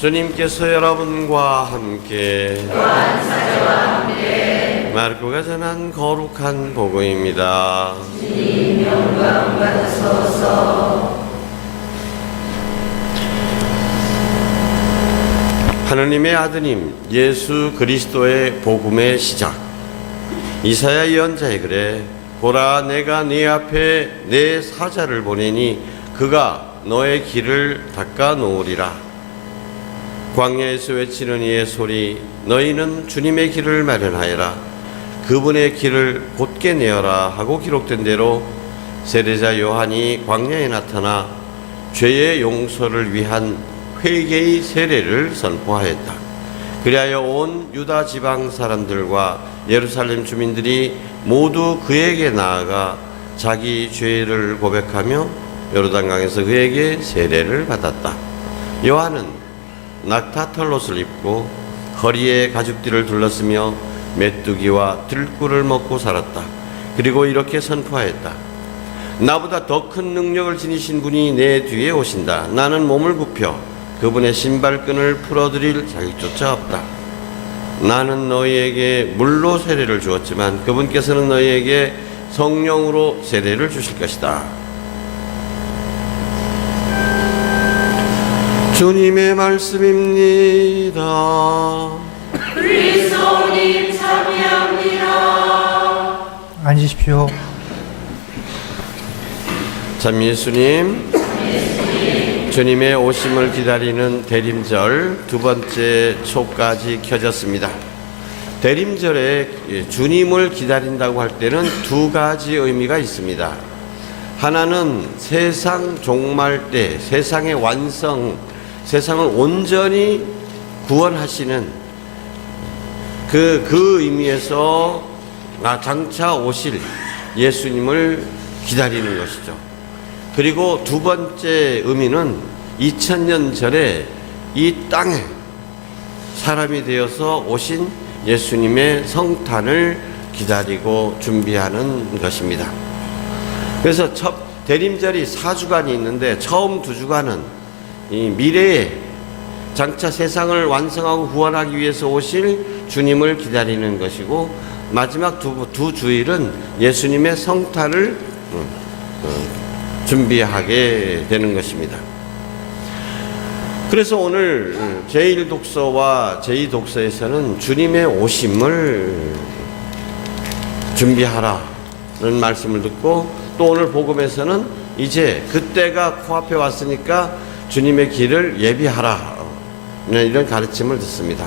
주님께서 여러분과 함께 마르코가 전한 거룩한 복음입니다. 주님 영광 받으소서. 하느님의 아드님 예수 그리스도의 복음의 시작. 이사야 예언자의 글에 보라, 내가 네 앞에 내 사자를 보내니 그가 너의 길을 닦아 놓으리라. 광야에서 외치는 이의 소리, 너희는 주님의 길을 마련하여라. 그분의 길을 곧게 내어라 하고 기록된 대로 세례자 요한이 광야에 나타나 죄의 용서를 위한 회개의 세례를 선포하였다. 그리하여 온 유다 지방 사람들과 예루살렘 주민들이 모두 그에게 나아가 자기 죄를 고백하며 요르단강에서 그에게 세례를 받았다. 요한은 낙타 털옷을 입고 허리에 가죽띠를 둘렀으며 메뚜기와 들꿀을 먹고 살았다. 그리고 이렇게 선포하였다. 나보다 더 큰 능력을 지니신 분이 내 뒤에 오신다. 나는 몸을 굽혀 그분의 신발끈을 풀어드릴 자격조차 없다. 나는 너희에게 물로 세례를 주었지만 그분께서는 너희에게 성령으로 세례를 주실 것이다. 주님의 말씀입니다. 그리스도님 참여합니다. 앉으십시오. 참 예수님, 주님의 오심을 기다리는 대림절 두 번째 초까지 켜졌습니다. 대림절에 주님을 기다린다고 할 때는 두 가지 의미가 있습니다. 하나는 세상 종말 때 세상의 완성, 세상을 온전히 구원하시는 그 의미에서 장차 오실 예수님을 기다리는 것이죠. 그리고 두 번째 의미는 2000년 전에 이 땅에 사람이 되어서 오신 예수님의 성탄을 기다리고 준비하는 것입니다. 그래서 첫 대림절이 4주간이 있는데 처음 2주간은 이 미래에 장차 세상을 완성하고 구원하기 위해서 오실 주님을 기다리는 것이고, 마지막 두 주일은 예수님의 성탄을 준비하게 되는 것입니다. 그래서 오늘 제1독서와 제2독서에서는 주님의 오심을 준비하라는 말씀을 듣고, 또 오늘 복음에서는 이제 그때가 코앞에 왔으니까 주님의 길을 예비하라, 이런 가르침을 듣습니다.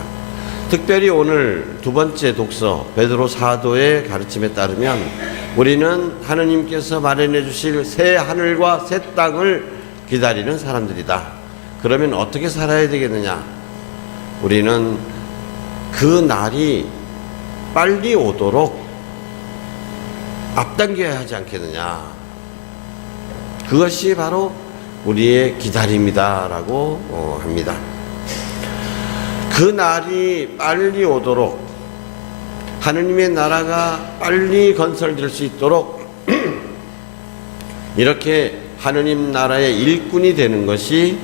특별히 오늘 두 번째 독서 베드로 사도의 가르침에 따르면 우리는 하느님께서 마련해 주실 새 하늘과 새 땅을 기다리는 사람들이다. 그러면 어떻게 살아야 되겠느냐? 우리는 그 날이 빨리 오도록 앞당겨야 하지 않겠느냐? 그것이 바로 우리의 기다림이다라고 합니다. 그 날이 빨리 오도록, 하느님의 나라가 빨리 건설될 수 있도록 이렇게 하느님 나라의 일꾼이 되는 것이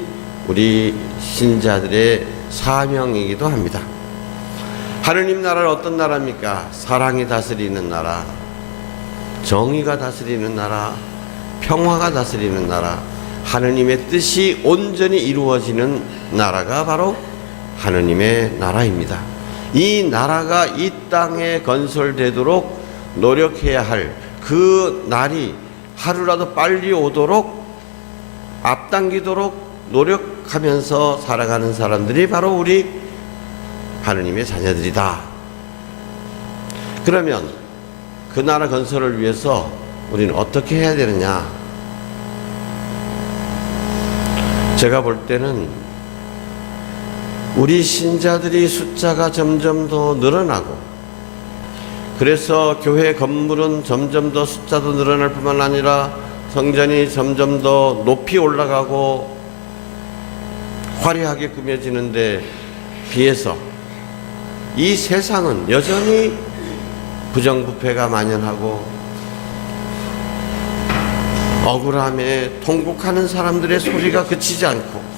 우리 신자들의 사명이기도 합니다. 하느님 나라는 어떤 나라입니까? 사랑이 다스리는 나라, 정의가 다스리는 나라, 평화가 다스리는 나라, 하느님의 뜻이 온전히 이루어지는 나라가 바로 하느님의 나라입니다. 이 나라가 이 땅에 건설되도록 노력해야 할 그 날이 하루라도 빨리 오도록 앞당기도록 노력하면서 살아가는 사람들이 바로 우리 하느님의 자녀들이다. 그러면 그 나라 건설을 위해서 우리는 어떻게 해야 되느냐? 제가 볼 때는 우리 신자들이 숫자가 점점 더 늘어나고, 그래서 교회 건물은 점점 더 숫자도 늘어날 뿐만 아니라 성전이 점점 더 높이 올라가고 화려하게 꾸며지는데 비해서 이 세상은 여전히 부정부패가 만연하고 억울함에 통곡하는 사람들의 소리가 그치지 않고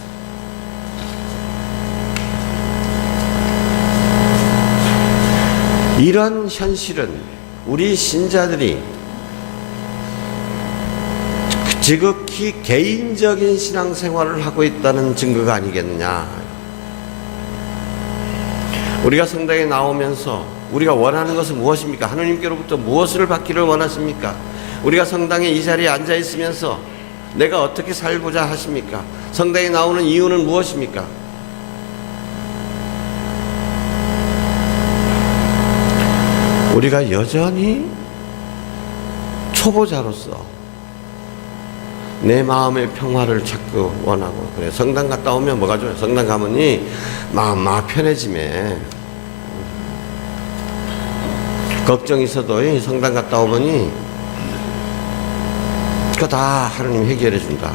이런 현실은 우리 신자들이 지극히 개인적인 신앙생활을 하고 있다는 증거가 아니겠느냐. 우리가 성당에 나오면서 우리가 원하는 것은 무엇입니까? 하느님께로부터 무엇을 받기를 원하십니까? 우리가 성당에 이 자리에 앉아 있으면서 내가 어떻게 살고자 하십니까? 성당에 나오는 이유는 무엇입니까? 우리가 여전히 초보자로서 내 마음의 평화를 자꾸 원하고, 그래, 성당 갔다 오면 뭐가 좋아요? 성당 가면이 마음 편해지매. 걱정 있어도 성당 갔다 오더니 그거 다 하나님 해결해 준다.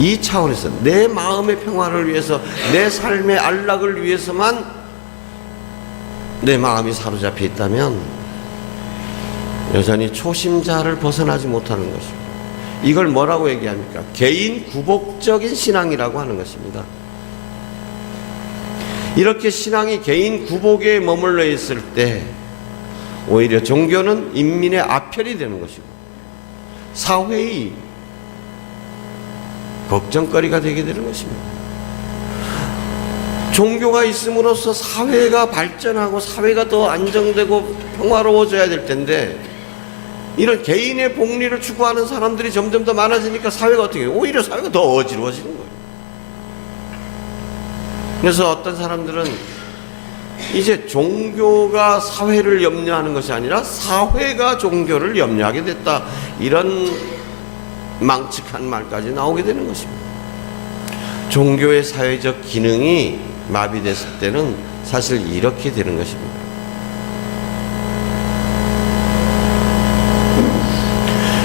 이 차원에서 내 마음의 평화를 위해서, 내 삶의 안락을 위해서만 내 마음이 사로잡혀 있다면 여전히 초심자를 벗어나지 못하는 것입니다. 이걸 뭐라고 얘기합니까? 개인 구복적인 신앙이라고 하는 것입니다. 이렇게 신앙이 개인 구복에 머물러 있을 때 오히려 종교는 인민의 아편이 되는 것이고 사회의 걱정거리가 되게 되는 것입니다. 종교가 있음으로써 사회가 발전하고 사회가 더 안정되고 평화로워져야 될 텐데, 이런 개인의 복리를 추구하는 사람들이 점점 더 많아지니까 사회가 어떻게 해요? 오히려 사회가 더 어지러워지는 거예요. 그래서 어떤 사람들은 이제 종교가 사회를 염려하는 것이 아니라 사회가 종교를 염려하게 됐다, 이런 망측한 말까지 나오게 되는 것입니다. 종교의 사회적 기능이 마비됐을 때는 사실 이렇게 되는 것입니다.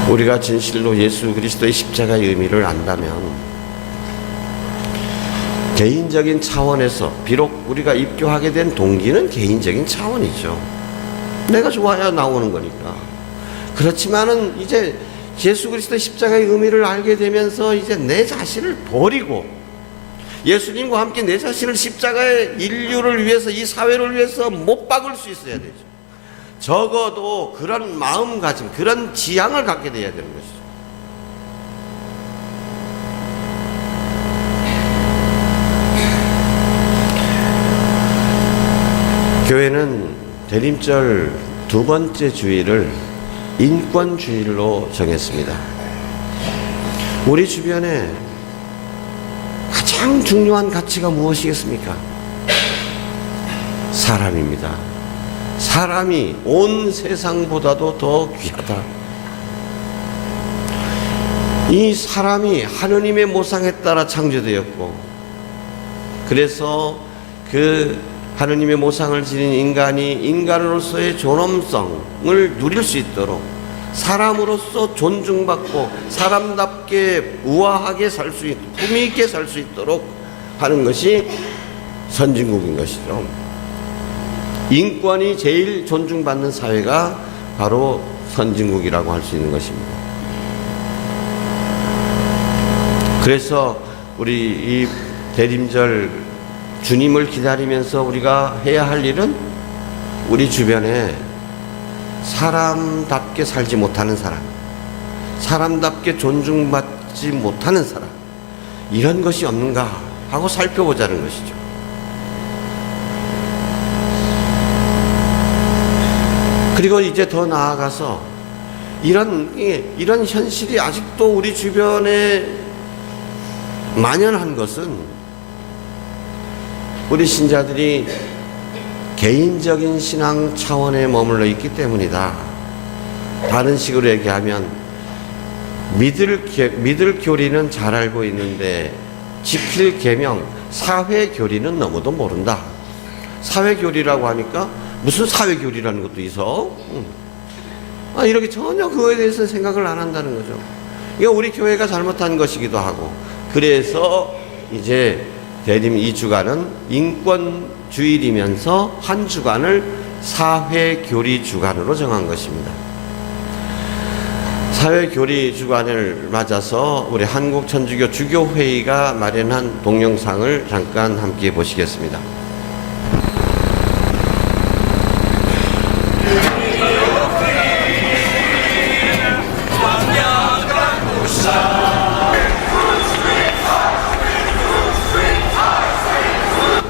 우리가 진실로 예수 그리스도의 십자가의 의미를 안다면 개인적인 차원에서, 비록 우리가 입교하게 된 동기는 개인적인 차원이죠. 내가 좋아야 나오는 거니까. 그렇지만은 이제 예수 그리스도의 십자가의 의미를 알게 되면서 이제 내 자신을 버리고 예수님과 함께 내 자신을 십자가의 인류를 위해서, 이 사회를 위해서 못 박을 수 있어야 되죠. 적어도 그런 마음가짐, 그런 지향을 갖게 돼야 되는 것이죠. 교회는 대림절 두 번째 주일을 인권주일로 정했습니다. 우리 주변에 가장 중요한 가치가 무엇이겠습니까? 사람입니다. 사람이 온 세상보다도 더 귀하다. 이 사람이 하느님의 모상에 따라 창조되었고, 그래서 그 하느님의 모상을 지닌 인간이 인간으로서의 존엄성을 누릴 수 있도록, 사람으로서 존중받고 사람답게 우아하게 살 수 있도록, 품위 있게 살 수 있도록 하는 것이 선진국인 것이죠. 인권이 제일 존중받는 사회가 바로 선진국이라고 할 수 있는 것입니다. 그래서 우리 이 대림절 주님을 기다리면서 우리가 해야 할 일은 우리 주변에 사람답게 살지 못하는 사람, 사람답게 존중받지 못하는 사람, 이런 것이 없는가 하고 살펴보자는 것이죠. 그리고 이제 더 나아가서 이런 현실이 아직도 우리 주변에 만연한 것은 우리 신자들이 개인적인 신앙 차원에 머물러 있기 때문이다. 다른 식으로 얘기하면 믿을 교리는 잘 알고 있는데 지킬 계명, 사회 교리는 너무도 모른다. 사회 교리라고 하니까 무슨 사회 교리라는 것도 있어? 이렇게 전혀 그거에 대해서 생각을 안 한다는 거죠. 이거 우리 교회가 잘못한 것이기도 하고, 그래서 이제 대림 2주간은 인권주일이면서 한 주간을 사회교리 주간으로 정한 것입니다. 사회교리 주간을 맞아서 우리 한국천주교 주교회의가 마련한 동영상을 잠깐 함께 보시겠습니다.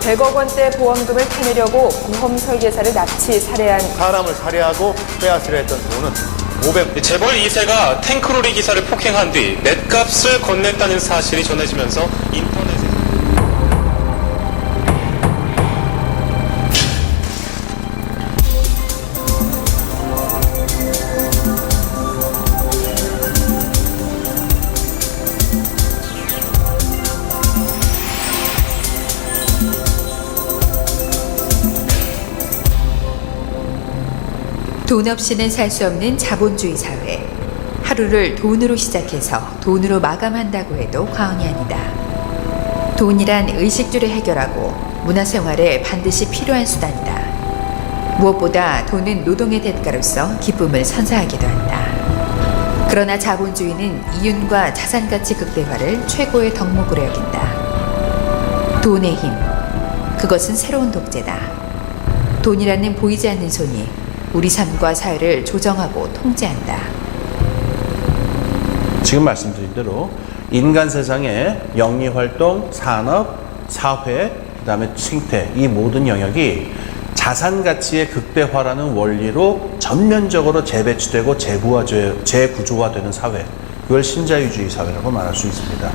100억 원대 보험금을 타내려고 보험 설계사를 납치 살해한 사람을 살해하고 빼앗으려 했던 돈은 500. 재벌 2세가 탱크로리 기사를 폭행한 뒤 넷값을 건넸다는 사실이 전해지면서 인터넷에 돈 없이는 살 수 없는 자본주의 사회. 하루를 돈으로 시작해서 돈으로 마감한다고 해도 과언이 아니다. 돈이란 의식주를 해결하고 문화생활에 반드시 필요한 수단이다. 무엇보다 돈은 노동의 대가로서 기쁨을 선사하기도 한다. 그러나 자본주의는 이윤과 자산가치 극대화를 최고의 덕목으로 여긴다. 돈의 힘, 그것은 새로운 독재다. 돈이라는 보이지 않는 손이 우리 삶과 사회를 조정하고 통제한다. 지금 말씀드린 대로 인간 세상의 영리활동, 산업, 사회, 그다음에 생태 이 모든 영역이 자산가치의 극대화라는 원리로 전면적으로 재배치되고 재구조화되는 사회, 그걸 신자유주의 사회라고 말할 수 있습니다.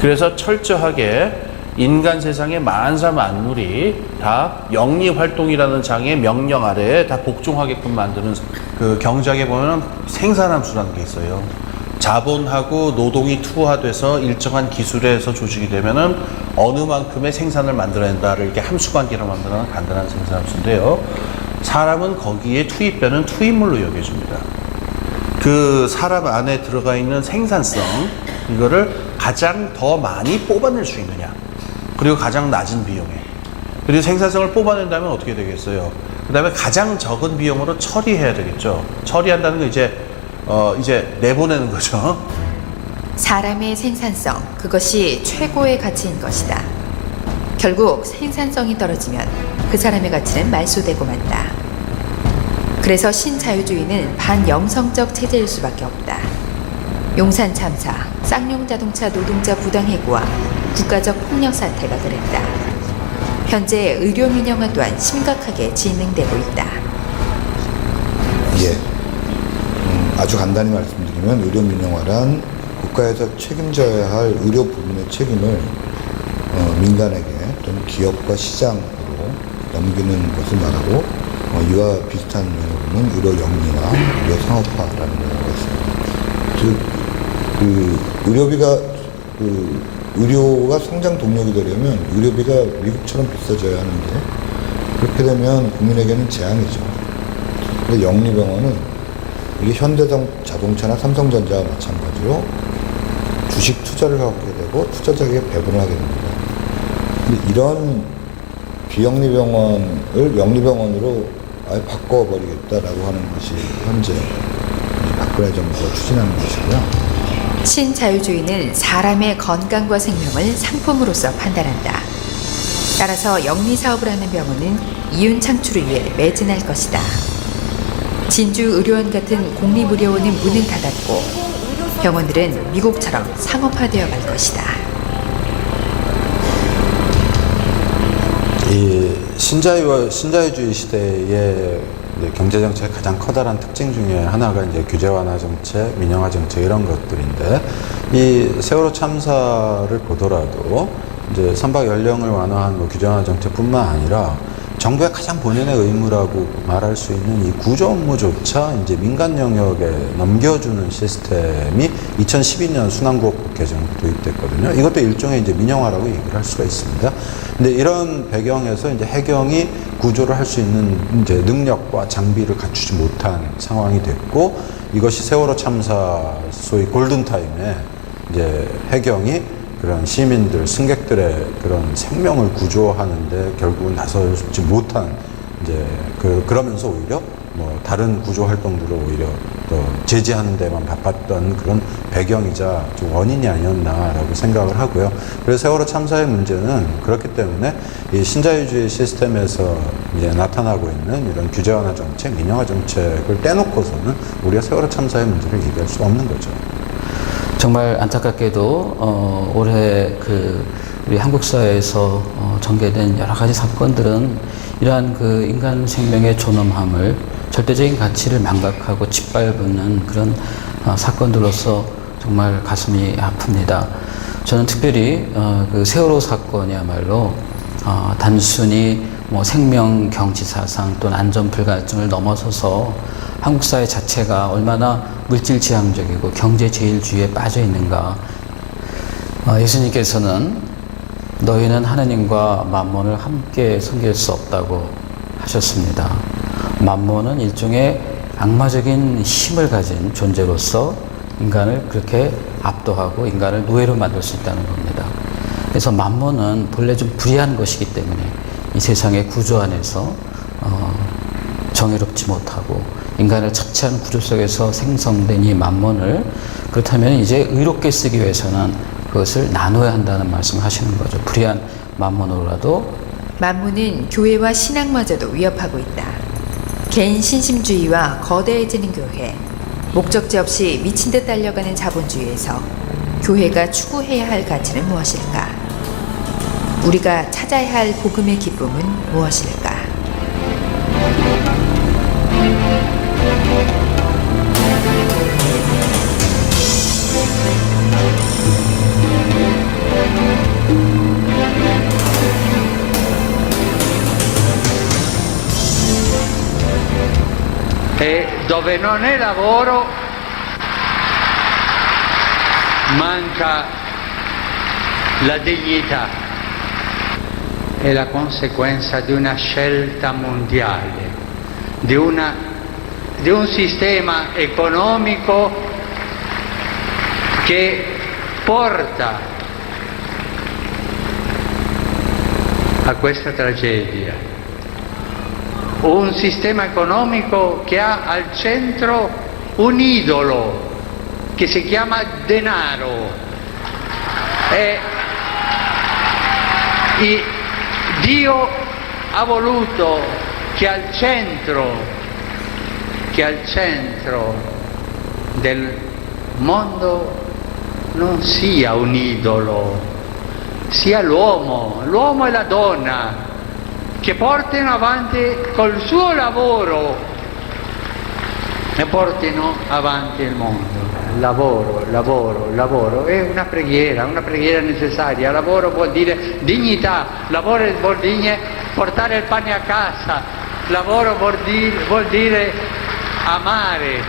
그래서 철저하게 인간 세상의 만사 만물이 다 영리활동이라는 장의 명령 아래에 다 복종하게끔 만드는 그 경제학에 보면 생산함수라는 게 있어요. 자본하고 노동이 투하돼서 일정한 기술에서 조직이 되면은 어느 만큼의 생산을 만들어낸다를 이렇게 함수관계로 만드는 간단한 생산함수인데요. 사람은 거기에 투입되는 투입물로 여겨집니다. 그 사람 안에 들어가 있는 생산성, 이거를 가장 더 많이 뽑아낼 수 있느냐, 그리고 가장 낮은 비용에, 그리고 생산성을 뽑아낸다면 어떻게 되겠어요? 그 다음에 가장 적은 비용으로 처리해야 되겠죠. 처리한다는 건 이제 내보내는 거죠. 사람의 생산성, 그것이 최고의 가치인 것이다. 결국 생산성이 떨어지면 그 사람의 가치는 말소되고 만다. 그래서 신자유주의는 반영성적 체제일 수밖에 없다. 용산 참사, 쌍용자동차 노동자 부당해고와 국가적 폭력 사태가 그랬다. 현재 의료 민영화 또한 심각하게 진행되고 있다. 예. 아주 간단히 말씀드리면 의료 민영화란 국가에서 책임져야 할 의료 부분의 책임을 민간에게 또는 기업과 시장으로 넘기는 것을 말하고 이와 비슷한 용어로는 의료 영리화, 의료 상업화라는 용어가 있습니다. 즉, 의료가 성장 동력이 되려면 의료비가 미국처럼 비싸져야 하는데 그렇게 되면 국민에게는 재앙이죠. 그래서 영리병원은 이게 현대자동차나 삼성전자와 마찬가지로 주식 투자를 하게 되고 투자자에게 배분을 하게 됩니다. 근데 이런 비영리병원을 영리병원으로 아예 바꿔버리겠다라고 하는 것이 현재 박근혜 정부가 추진하는 것이고요. 신자유주의는 사람의 건강과 생명을 상품으로서 판단한다. 따라서 영리사업을 하는 병원은 이윤 창출을 위해 매진할 것이다. 진주의료원 같은 공립의료원은 문을 닫았고 병원들은 미국처럼 상업화되어 갈 것이다. 이 신자유주의 시대의 경제정책의 가장 커다란 특징 중에 하나가 이제 규제 완화 정책, 민영화 정책 이런 것들인데, 이 세월호 참사를 보더라도 이제 선박 연령을 완화한 규제 완화 정책뿐만 아니라 정부의 가장 본연의 의무라고 말할 수 있는 이 구조 업무조차 이제 민간 영역에 넘겨주는 시스템이 2012년 순환구호법 개정 도입됐거든요. 이것도 일종의 이제 민영화라고 얘기를 할 수가 있습니다. 근데 이런 배경에서 이제 해경이 구조를 할 수 있는 이제 능력과 장비를 갖추지 못한 상황이 됐고, 이것이 세월호 참사 소위 골든타임에 이제 해경이 그런 시민들, 승객들의 그런 생명을 구조하는데 결국은 나서지 못한 이제 그러면서 오히려 뭐 다른 구조 활동들을 오히려 또 제지하는 데만 바빴던 그런 배경이자 좀 원인이 아니었나라고 생각을 하고요. 그래서 세월호 참사의 문제는 그렇기 때문에 이 신자유주의 시스템에서 이제 나타나고 있는 이런 규제 완화 정책, 민영화 정책을 떼놓고서는 우리가 세월호 참사의 문제를 얘기할 수 없는 거죠. 정말 안타깝게도 올해 우리 한국 사회에서 전개된 여러 가지 사건들은 이러한 그 인간 생명의 존엄함을, 절대적인 가치를 망각하고 짓밟는 그런 사건들로서 정말 가슴이 아픕니다. 저는 특별히 그 세월호 사건이야말로 단순히 뭐 생명 경지 사상 또는 안전 불가증을 넘어서서 한국 사회 자체가 얼마나 물질 지향적이고 경제 제일주의에 빠져 있는가. 예수님께서는 너희는 하느님과 만몬을 함께 섬길 수 없다고 하셨습니다. 만몬은 일종의 악마적인 힘을 가진 존재로서 인간을 그렇게 압도하고 인간을 노예로 만들 수 있다는 겁니다. 그래서 만몬은 본래 좀 불의한 것이기 때문에 이 세상의 구조 안에서 정의롭지 못하고 인간을 착취하는 구조 속에서 생성된 이 만몬을, 그렇다면 이제 의롭게 쓰기 위해서는 그것을 나눠야 한다는 말씀을 하시는 거죠. 불의한 만몬으로라도. 만몬은 교회와 신앙마저도 위협하고 있다. 개인 신심주의와 거대해지는 교회, 목적지 없이 미친 듯 달려가는 자본주의에서 교회가 추구해야 할 가치는 무엇일까? 우리가 찾아야 할 복음의 기쁨은 무엇일까? E dove non è lavoro manca la dignità, è la conseguenza di una scelta mondiale, di un sistema economico che porta a questa tragedia. Un sistema economico che ha al centro un idolo che si chiama denaro. Dio ha voluto che al centro del mondo non sia un idolo, sia l'uomo e la donna, che portino avanti col suo lavoro e portino avanti il mondo. Lavoro, lavoro, lavoro. È una preghiera necessaria. Lavoro vuol dire dignità, lavoro vuol dire portare il pane a casa, lavoro vuol dire amare.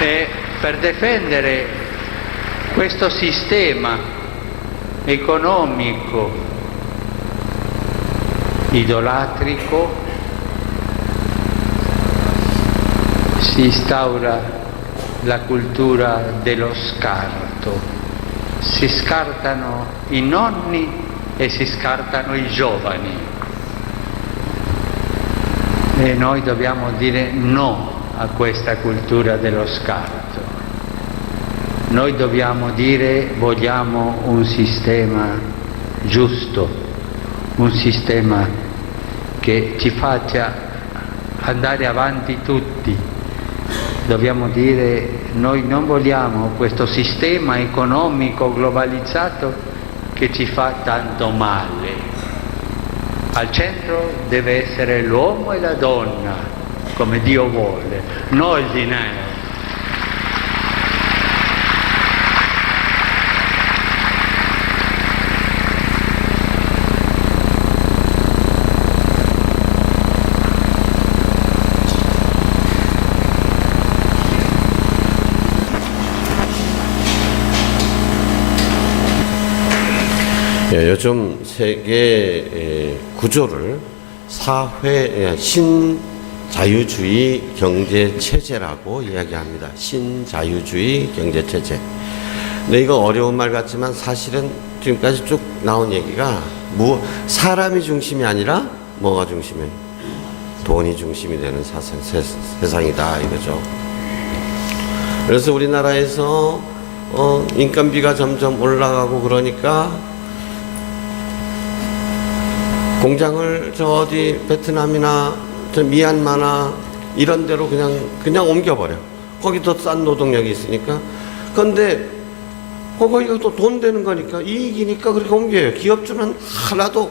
E per difendere questo sistema economico idolatrico si instaura la cultura dello scarto. Si scartano i nonni e si scartano i giovani. E noi dobbiamo dire no a questa cultura dello scarto. Noi dobbiamo dire vogliamo un sistema giusto, un sistema che ci faccia andare avanti tutti. Dobbiamo dire noi non vogliamo questo sistema economico globalizzato che ci fa tanto male. Al centro deve essere l'uomo e la donna, come Dio vuole, non il denaro. 요즘 세계 구조를 사회 신자유주의 경제체제라고 이야기합니다. 신자유주의 경제체제. 근데 이거 어려운 말 같지만 사실은 지금까지 쭉 나온 얘기가 사람이 중심이 아니라 뭐가 중심이에요? 돈이 중심이 되는 세상이다 이거죠. 그래서 우리나라에서 인건비가 점점 올라가고 그러니까 공장을 저 어디 베트남이나 저 미얀마나 이런 데로 그냥 옮겨버려. 거기 더 싼 노동력이 있으니까. 그런데 거기가 또 돈 되는 거니까, 이익이니까 그렇게 옮겨요. 기업주는 하나도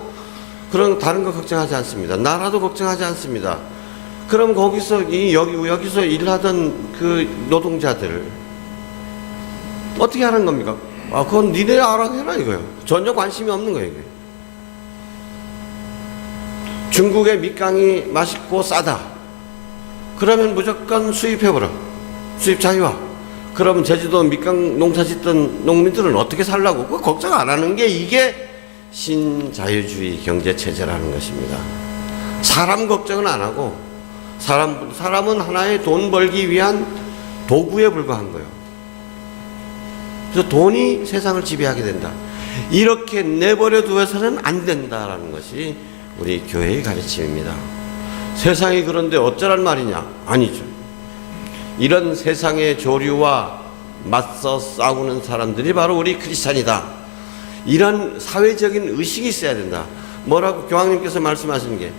그런 다른 거 걱정하지 않습니다. 나라도 걱정하지 않습니다. 그럼 거기서 여기서 일하던 그 노동자들 어떻게 하는 겁니까? 그건 니네 알아서 해라 이거예요. 전혀 관심이 없는 거예요. 이게. 중국의 밑강이 맛있고 싸다. 그러면 무조건 수입해버려. 수입 자유화. 그러면 제주도 밑강 농사 짓던 농민들은 어떻게 살라고? 그거 걱정 안 하는 게 이게 신자유주의 경제체제라는 것입니다. 사람 걱정은 안 하고 사람은 하나의 돈 벌기 위한 도구에 불과한 거예요. 그래서 돈이 세상을 지배하게 된다. 이렇게 내버려 두어서는 안 된다라는 것이 우리 교회의 가르침입니다. 세상이 그런데 어쩌란 말이냐? 아니죠. 이런 세상의 조류와 맞서 싸우는 사람들이 바로 우리 크리스찬이다. 이런 사회적인 의식이 있어야 된다. 뭐라고 교황님께서 말씀하시는 게,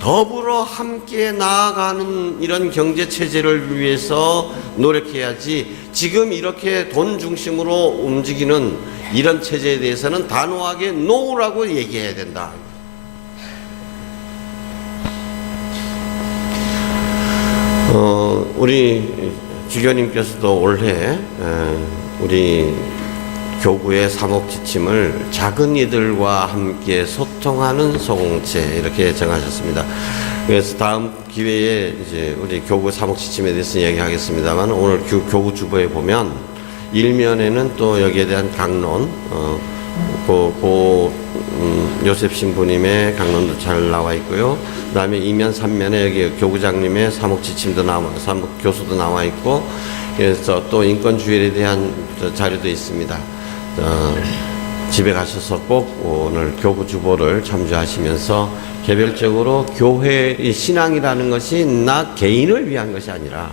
더불어 함께 나아가는 이런 경제체제를 위해서 노력해야지, 지금 이렇게 돈 중심으로 움직이는 이런 체제에 대해서는 단호하게 노라고 얘기해야 된다. 우리 주교님께서도 올해 우리 교구의 사목지침을 작은 이들과 함께 소통하는 소공체 이렇게 정하셨습니다. 그래서 다음 기회에 이제 우리 교구 사목지침에 대해서 얘기하겠습니다만, 오늘 교구 주보에 보면 일면에는 또 여기에 대한 강론, 요셉 신부님의 강론도 잘 나와 있고요. 그 다음에 2면 3면에 여기 교구장님의 사목지침도 교수도 나와 있고, 그래서 또 인권주의에 대한 자료도 있습니다. 집에 가셔서 꼭 오늘 교구 주보를 참조하시면서 개별적으로 교회의 신앙이라는 것이 나 개인을 위한 것이 아니라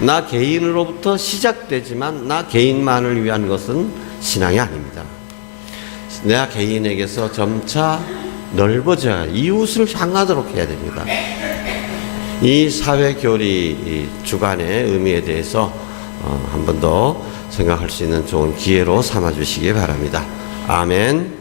나 개인으로부터 시작되지만 나 개인만을 위한 것은 신앙이 아닙니다. 내 개인에게서 점차 넓어져야 이웃을 향하도록 해야 됩니다. 이 사회교리 주간의 의미에 대해서 한 번 더 생각할 수 있는 좋은 기회로 삼아 주시기 바랍니다. 아멘.